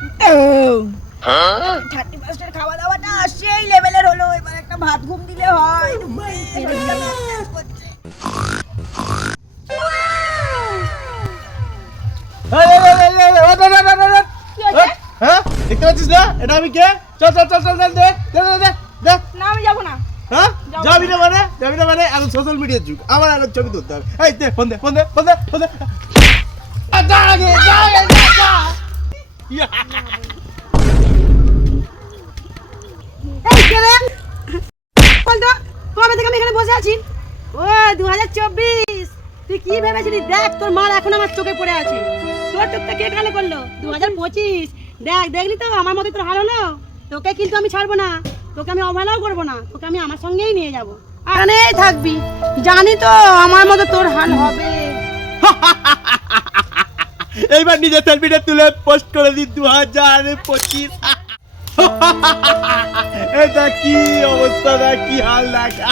31st খাওয়া দাওয়াটা সেই লেভেলের হলো, এবার একটা ভাত ঘুম দিলে হয়। হ্যাঁ দেখতে পাচ্ছিস না এটা আমি কে? চল চল চল চল দে দে দে দে। না আমি যাবো না। হ্যাঁ যাবি না মানে এখন সোশ্যাল মিডিয়ার যুগ, আমার আগে ছবি তুলতে হবে। এই দে ফোন দে ফোন দে ফোন দে ফোন দে। যা আগে যা যা। এই কে রে? বল তো কবে থেকে আমি এখানে বসে আছি? ও 2024, তুই কি ভেবেছিলি? দেখ তোর মাল এখন আমার চোখে পড়ে আছে। তোর চোখটা কে কালো করলো? 2025, দেখ দেখলি তো আমার মতো তোর হাল হলো। তোকে কিন্তু আমি ছাড়বো না, তোকে আমি অবহেলাও করবো না, তোকে আমি আমার সঙ্গেই নিয়ে যাবো। এখানেই থাকবি, জানি তো আমার মতো তোর হাল হবে। এইবার নিজের সেলফিটা তুলে পোস্ট করে দিন 2025। এটা কি অবস্থা, কি হাল দেখা।